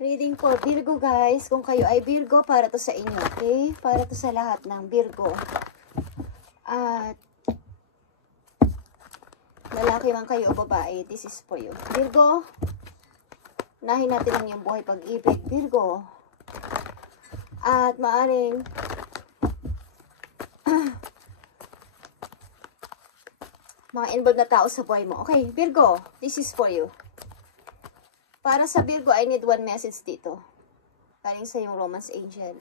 Reading for Virgo guys. Kung kayo ay Virgo, para to sa inyo. Okay? Para to sa lahat ng Virgo. At lalaki man kayo o babae, this is for you. Virgo, nahin natin lang yung buhay pag-ibig. Virgo. At maaring mga involved na tao sa buhay mo. Okay, Virgo, this is for you. Para sa Virgo, I need one message dito. Galing sa yung Romance Angel.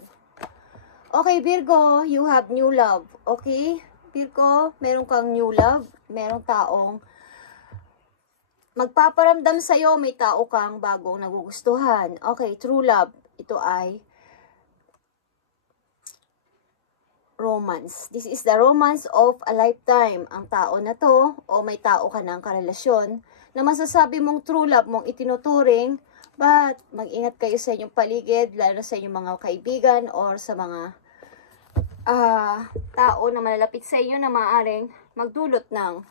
Okay, Virgo, you have new love. Okay? Virgo, meron kang new love. Merong taong magpaparamdam sa'yo. May tao kang bagong nagugustuhan. Okay, true love. Ito ay romance. This is the romance of a lifetime. Ang tao na to, o may tao ka ng karelasyon, na masasabi mong true love mong itinuturing, but mag-ingat kayo sa inyong paligid, lalo sa inyong mga kaibigan or sa mga tao na malalapit sa inyo na maaaring magdulot ng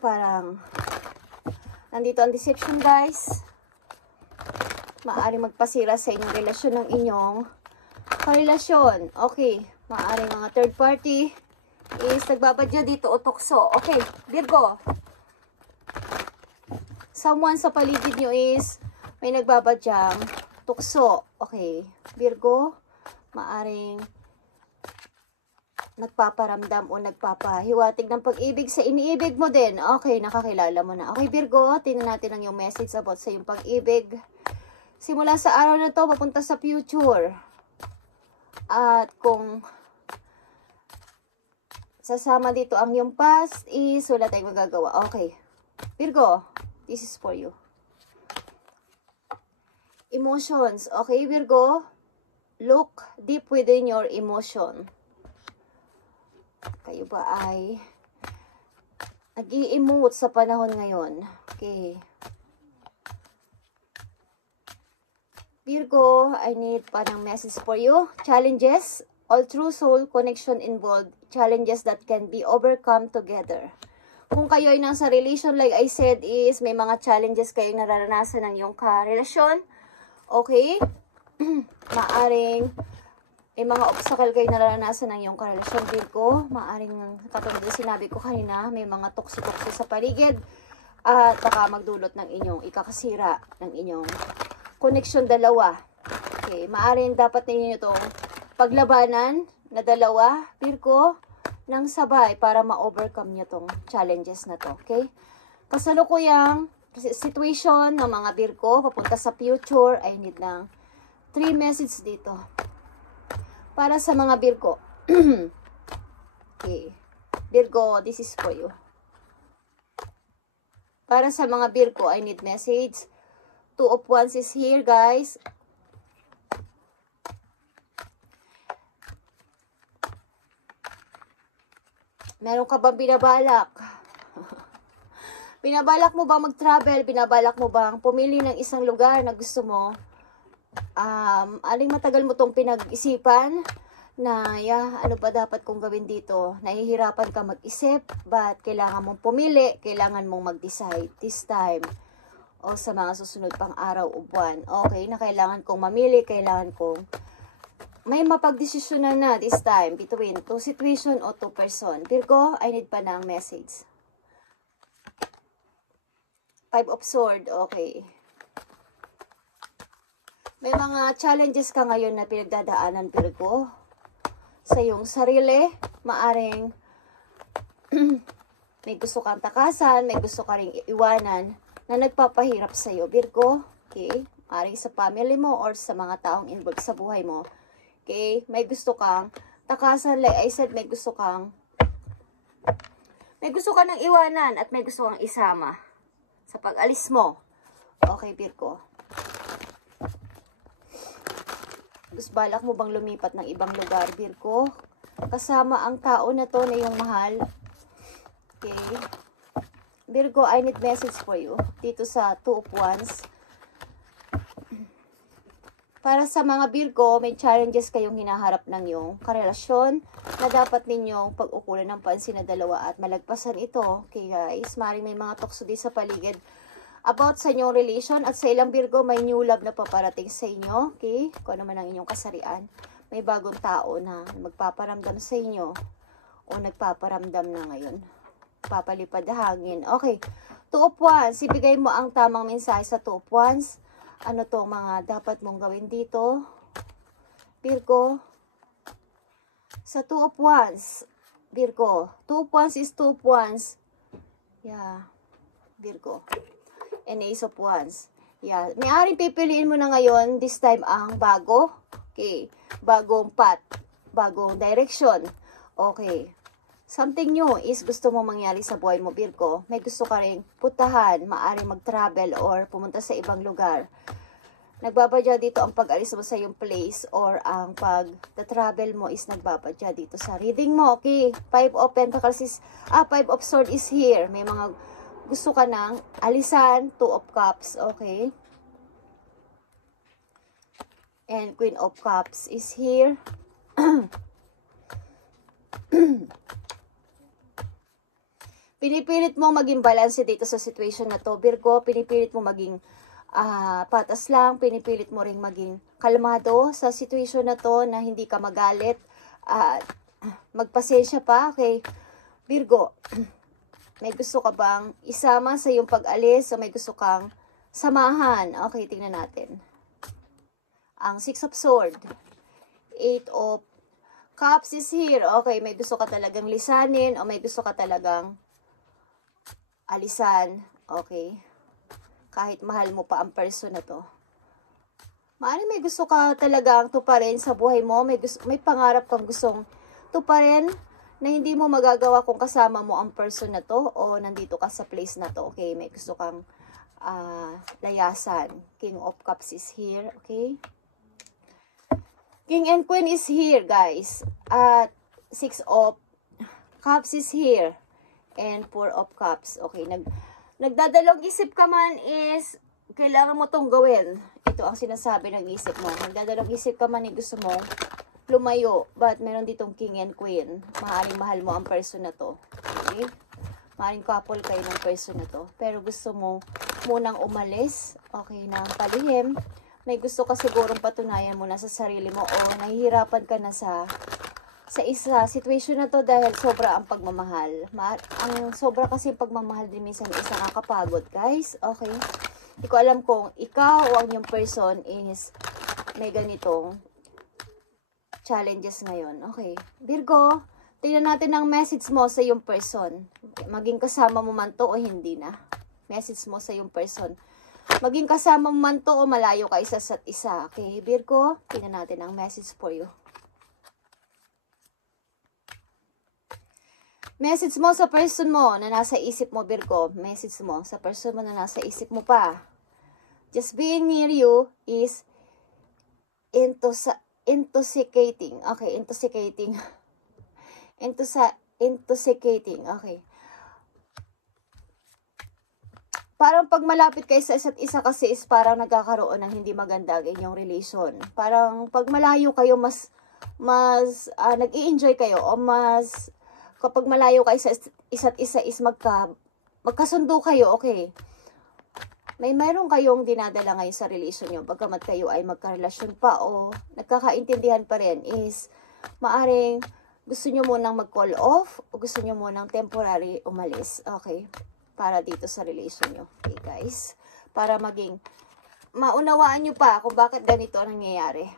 parang nandito ang deception guys. Maaaring magpasira sa inyong relasyon ng inyong karelasyon. Okay, maaaring mga third party is nagbabadya dito o tukso. Okay, Virgo. Someone sa paligid nyo is may nagbabadyang tukso. Okay, Virgo. Maaring nagpaparamdam o nagpapahiwatig ng pag-ibig sa iniibig mo din. Okay, nakakilala mo na. Okay, Virgo. Tingnan natin ang yung message about sa yung pag-ibig. Simula sa araw na to, papunta sa future. At kung sasama dito ang yung past is wala tayong magagawa. Okay. Virgo, this is for you. Emotions. Okay, Virgo. Look deep within your emotion. Kayo ba ay nag-i-emote sa panahon ngayon? Okay. Virgo, I need pa ng message for you. Challenges. All true soul connection involved challenges that can be overcome together. Kung kayo ay nasa relation, like I said, is may mga challenges kayong nararanasan ng iyong karelasyon. Okay? Maaring may mga obstacle kayo nararanasan ng iyong karelasyon, Virgo. Maaring, katulad na sinabi ko kanina, may mga tukso-tukso sa paligid at baka magdulot ng inyong ikakasira ng inyong connection dalawa. Okay? Maaring dapat ninyo itong paglabanan na dalawa, Virgo, ng sabay para ma-overcome nyo tong challenges na to, okay? Kasalukuyang situation ng mga Virgo, papunta sa future, I need ng 3 message dito. Para sa mga Virgo. Okay. Virgo, this is for you. Para sa mga Virgo, I need message. 2 of Wands is here, guys. Meron ka bang binabalak? Binabalak mo bang mag-travel? Binabalak mo bang pumili ng isang lugar na gusto mo? Aling matagal mo tong pinag-isipan na, ano pa dapat kong gawin dito? Nahihirapan ka mag-isip, but kailangan mong pumili, kailangan mong mag-decide this time o sa mga susunod pang araw o buwan. Okay, na kailangan kong mamili, kailangan kong may mapagdesisyonan na this time between 2 situation o 2 person. Virgo, I need pa ng message. 5 of Swords, okay. May mga challenges ka ngayon na pinagdadaanan, Virgo. Sa iyong sarili, maaring may gusto kang takasan, may gusto ka ring iwanan na nagpapahirap sa iyo, Virgo. Okay? Maaring sa family mo or sa mga taong involved sa buhay mo. Okay, may gusto kang takasan, like I said, may gusto ka ng iwanan at may gusto kang isama sa pag-alis mo. Okay, Virgo. Gusto balak mo bang lumipat ng ibang lugar, Virgo? Kasama ang tao na to na yung mahal. Okay. Virgo, I need message for you. Dito sa 2 of Wands. Para sa mga Virgo, may challenges kayong hinaharap ng iyong karelasyon na dapat ninyong pag-ukulan ng pansin na dalawa at malagpasan ito. Okay guys, maring may mga tukso din sa paligid. about sa inyong relation. At sa ilang Virgo, may new love na paparating sa inyo. Okay? Kung ano man ang inyong kasarian. May bagong tao na magpaparamdam sa inyo. O nagpaparamdam na ngayon. Papalipad hangin. Okay. Two of Wands. Ibigay mo ang tamang mensahe sa Two of Wands. Ano to mga dapat mong gawin dito? Virgo. Sa Two of Wands. Virgo. Two of Wands is Two of Wands. Yeah. Virgo. And Ace of Wands. Yeah. May-aring pipiliin mo na ngayon, this time ang bago. Okay. Bagong path. Bagong direction. Okay. Something new is gusto mo mangyari sa buhay mo, Virgo. May gusto ka rin putahan, maaring mag-travel or pumunta sa ibang lugar. Nagbabadya dito ang pag-alis mo sa iyong place or ang pag-travel mo is nagbabadya dito sa reading mo. Okay, Five of Pentacles is, Five of Swords is here. May mga gusto ka nang alisan, Two of Cups, okay. And Queen of Cups is here. Pinipilit mo maging balance dito sa situation na to, Virgo. Pinipilit mo maging patas lang. Pinipilit mo ring maging kalmado sa situation na to, na hindi ka magalit. Magpasensya pa, okay? Virgo, may gusto ka bang isama sa iyong pag-alis o may gusto kang samahan? Okay, tingnan natin. Ang Six of Swords. Eight of Cups is here. Okay, may gusto ka talagang lisanin o may gusto ka talagang alisan, okay? Kahit mahal mo pa ang person na to. Maaaring may gusto ka talagang tuparin sa buhay mo, may pangarap kang gustong tuparin na hindi mo magagawa kung kasama mo ang person na to o nandito ka sa place na to, okay? May gusto kang layasan. King of Cups is here, okay? King and Queen is here, guys. At Six of Cups is here. And Four of Cups. Okay, nagdadalawang isip ka man is, kailangan mo tong gawin. Ito ang sinasabi ng isip mo. Nagdadalawang isip ka man gusto mo lumayo. But meron ditong King and Queen. Maaaring mahal mo ang person na to. Okay? Maaaring couple kayo ng person na to. Pero gusto mo munang umalis. Okay, ng palihim. May gusto ka sigurong patunayan mo na sa sarili mo o nahihirapan ka na sa isa situation na to dahil sobra ang pagmamahal. Ang sobra kasi pagmamahal din minsan is nakakapagod, guys. Okay? Hindi ko alam kung ikaw o ang yung person is may ganitong challenges ngayon. Okay. Virgo, tingnan natin ang message mo sa yung person. Maging kasama mo man to o hindi na. Message mo sa yung person. Maging kasama mo man to o malayo ka isa sa isa. Okay, Virgo, tingnan natin ang message for you. Message mo sa person mo na nasa isip mo, Virgo. Message mo sa person mo na nasa isip mo pa. Just being near you is intoxicating. Okay, intoxicating. Intoxicating. Okay. Parang pag malapit kayo sa isa't isa kasi is parang nagkakaroon ng hindi maganda ang inyong relation. Parang pag malayo kayo, mas nag-i-enjoy kayo o mas kapag malayo kayo sa isa't isa is magkasundo kayo, okay. Mayroon kayong dinadala ngayon sa relation nyo, pagkamat kayo ay magkarelasyon pa o nagkakaintindihan pa rin is maaring gusto nyo munang mag-call off o gusto nyo munang temporary umalis, okay, para dito sa relation nyo, okay guys, para maging maunawaan nyo pa kung bakit ganito ang nangyayari.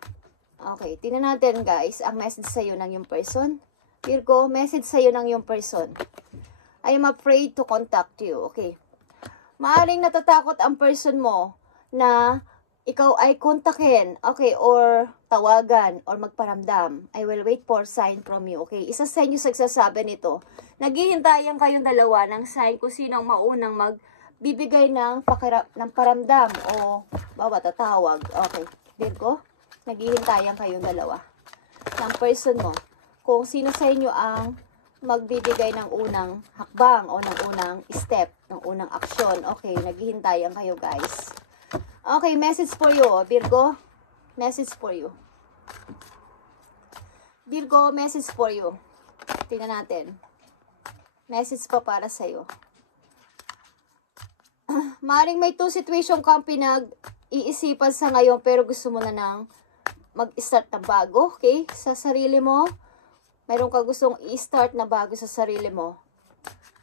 Okay, tingnan natin guys, ang message sa'yo ng yung person. Virgo, message sa'yo ng yung person. I am afraid to contact you. Okay. Maaring natatakot ang person mo na ikaw ay kontakin. Okay. Or tawagan. Or magparamdam. I will wait for sign from you. Okay. Isa sa inyo sagsasabi nito. Naghihintayan kayong dalawa ng sign kung sino ang maunang magbibigay ng paramdam o tatawag. Okay. Virgo, naghihintayan kayong dalawa ng person mo. Kung sino sa inyo ang magbibigay ng unang hakbang o ng unang step, ng unang aksyon. Okay, naghihintayan kayo guys. Okay, message for you, Virgo. Message for you. Virgo, message for you. Tingnan natin. Message pa para sa'yo. Maaaring may two situation kang pinag-iisipan sa ngayon pero gusto mo na nang mag-start na bago, okay? Sa sarili mo, mayroon ka gustong i-start na bago sa sarili mo.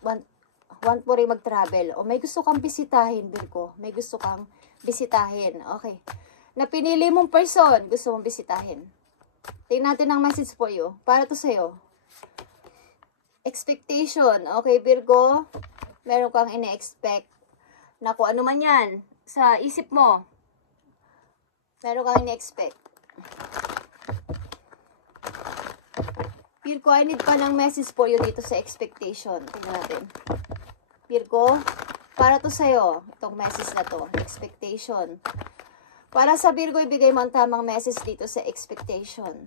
Want mo rin mag-travel. O may gusto kang bisitahin, Virgo. May gusto kang bisitahin, okay? Na pinili mong person, gusto mong bisitahin. Tingnan natin ang message for you. Para to sa'yo. Expectation, okay, Virgo? Meron kang ine-expect na kung ano man yan sa isip mo. Meron kang ine-expect. Virgo, I need pa ng message for you dito sa expectation. Tingnan natin. Virgo, para to sa'yo, itong message na to, expectation. Para sa Virgo, ibigay mo ang tamang message dito sa expectation.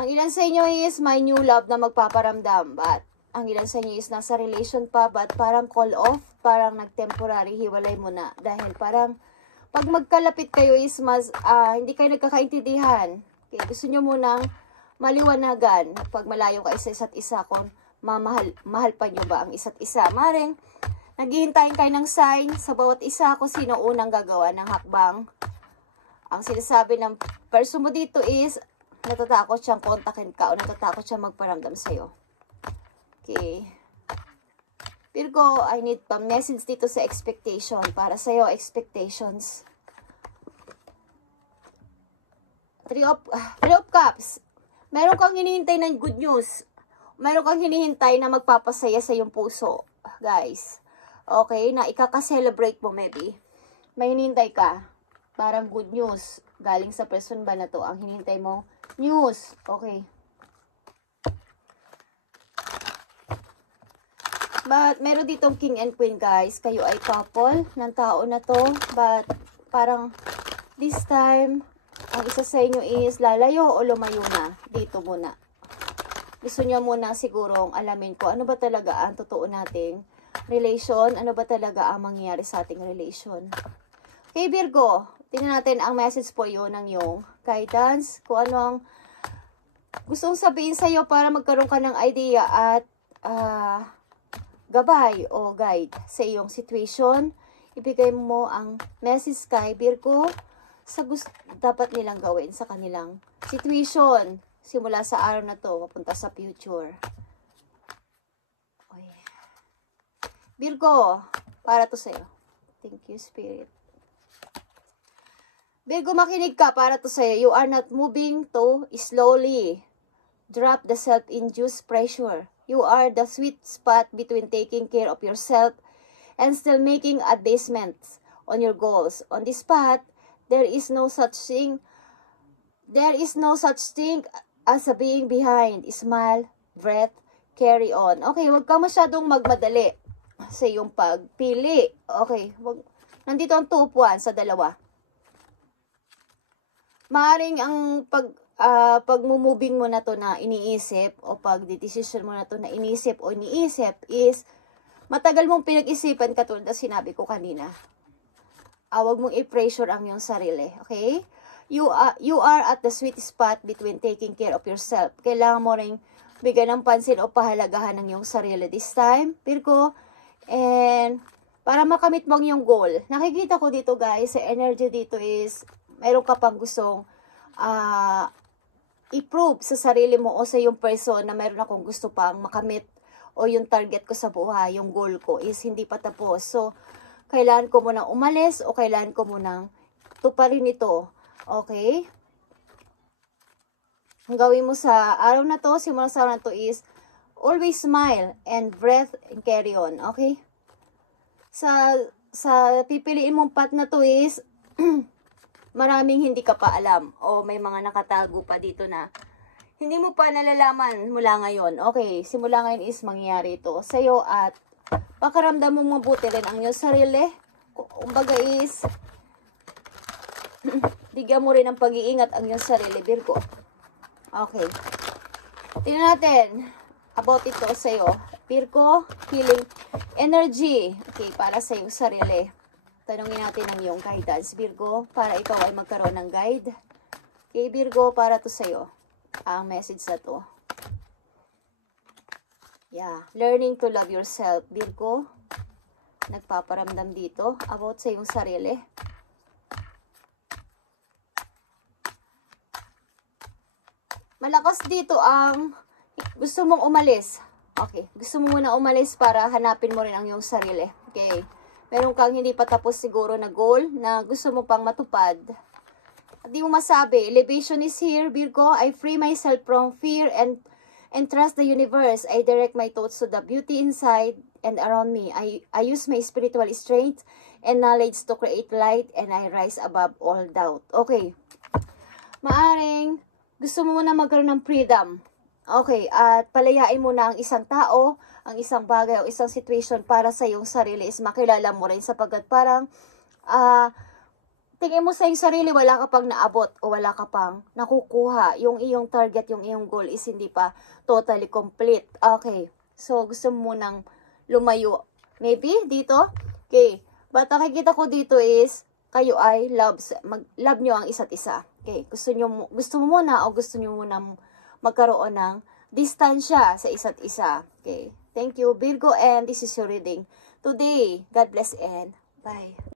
Ang ilan sa inyo is may new love na magpaparamdam, but ang ilan sa inyo is nasa relation pa, but parang call off, parang nag-temporary, hiwalay mo na. Dahil parang pag magkalapit kayo is mas, hindi kayo nagkakaintindihan. Okay, gusto nyo munang maliwanagan pag malayo kayo sa isa't isa kung mahal pa nyo ba ang isa't isa. Maring, naghihintayin kayo ng sign sa bawat isa kung sino unang gagawa ng hakbang. Ang sinasabi ng person mo dito is, natatakot siyang kontakin ka o natatakot siyang magparamdam sa'yo. Okay. Virgo, I need pa message dito sa expectation. Para sa'yo, expectations. Three of Cups. Meron kang hinihintay ng good news. Meron kang hinihintay na magpapasaya sa iyong puso. Guys. Okay, na ikaka-celebrate mo maybe. May hinihintay ka. Parang good news. Galing sa person ba na to ang hinihintay mo? News. Okay. But, meron ditong King and Queen, guys. Kayo ay couple ng tao na to. But, parang, this time, ang isa sa inyo is lalayo o lumayo na. Dito muna. Gusto niya muna sigurong alamin ko ano ba talaga ang totoo nating relation. Ano ba talaga ang mangyayari sa ating relation. Okay, Virgo. Tingnan natin ang message po yun ng yung guidance. Kung ano ang gustong sabihin sa'yo para magkaroon ka ng idea at, gabay o guide sa iyong situation. Ibigay mo ang message kay Virgo sa gusto dapat nilang gawin sa kanilang situation. Simula sa araw na to, papunta sa future. Okay. Virgo, para to sa'yo. Thank you, Spirit. Virgo, makinig ka, para to sa'yo. You are not moving to slowly. Drop the self-induced pressure. You are the sweet spot between taking care of yourself and still making advancements on your goals. On this path, there is no such thing as a being behind. Smile, breath, carry on. Okay, wag ka masyadong magmadali sa iyong pagpili. Okay, nandito ang tupuan sa dalawa. Maaring ang pag-moving mo na to na iniisip o pag-decision mo na to na iniisip o iniisip is matagal mong pinag-isipan katulad na sinabi ko kanina. Huwag mong i-pressure ang iyong sarili. Okay? You are at the sweet spot between taking care of yourself. Kailangan mo rin bigyan ng pansin o pahalagahan ng iyong sarili this time, Virgo. And para makamit mo ang iyong goal. Nakikita ko dito, guys, sa energy dito is mayroon ka pang gustong i-prove sa sarili mo o sa yung person na meron akong gusto pang makamit o yung target ko sa buhay, yung goal ko is hindi pa tapos. So, kailangan ko munang umalis o kailangan ko munang tuparin ito. Okay? Ang gawin mo sa araw na to, simula sa araw na to is always smile and breath and carry on. Okay? Sa pipiliin mong path na to is maraming hindi ka pa alam o may mga nakatago pa dito na hindi mo pa nalalaman mula ngayon. Okay, simula ngayon is mangyayari ito sa'yo at pakaramdam mo mabuti rin ang iyong sarili. Kumbaga is bigyan mo rin ng pag-iingat ang iyong sarili, Virgo. Okay. Tingnan natin about ito sa'yo. Virgo, healing energy. Okay, para sa iyong sarili. Tanungin natin ang iyong guidance, Virgo, para ikaw ay magkaroon ng guide. Okay, Virgo, para to sa'yo. Ang message na to. Yeah, learning to love yourself, Virgo. nagpaparamdam dito about sa iyong sarili. Malakas dito ang gusto mong umalis. Okay, gusto mo muna umalis para hanapin mo rin ang iyong sarili. Okay, meron kang hindi pa tapos siguro na goal na gusto mo pang matupad. At di mo masabi, elevation is here, Virgo. I free myself from fear and trust the universe. I direct my thoughts to the beauty inside and around me. I use my spiritual strength and knowledge to create light and I rise above all doubt. Okay, maaring gusto mo muna magkaroon ng freedom. Okay, at palayain mo na ang isang tao, ang isang bagay o isang situation para sa iyong sarili is makilala mo rin sapagkat parang tingin mo sa iyong sarili wala ka pang naabot o wala ka pang nakukuha. Yung iyong target, yung iyong goal is hindi pa totally complete. Okay, so gusto mo munang lumayo. Maybe dito? Okay, but nakikita ko dito is kayo ay love nyo ang isa't isa. Okay, gusto mo muna o gusto nyo muna magkaroon ng distansya sa isa't isa. Okay, thank you Virgo and this is your reading today. God bless and bye.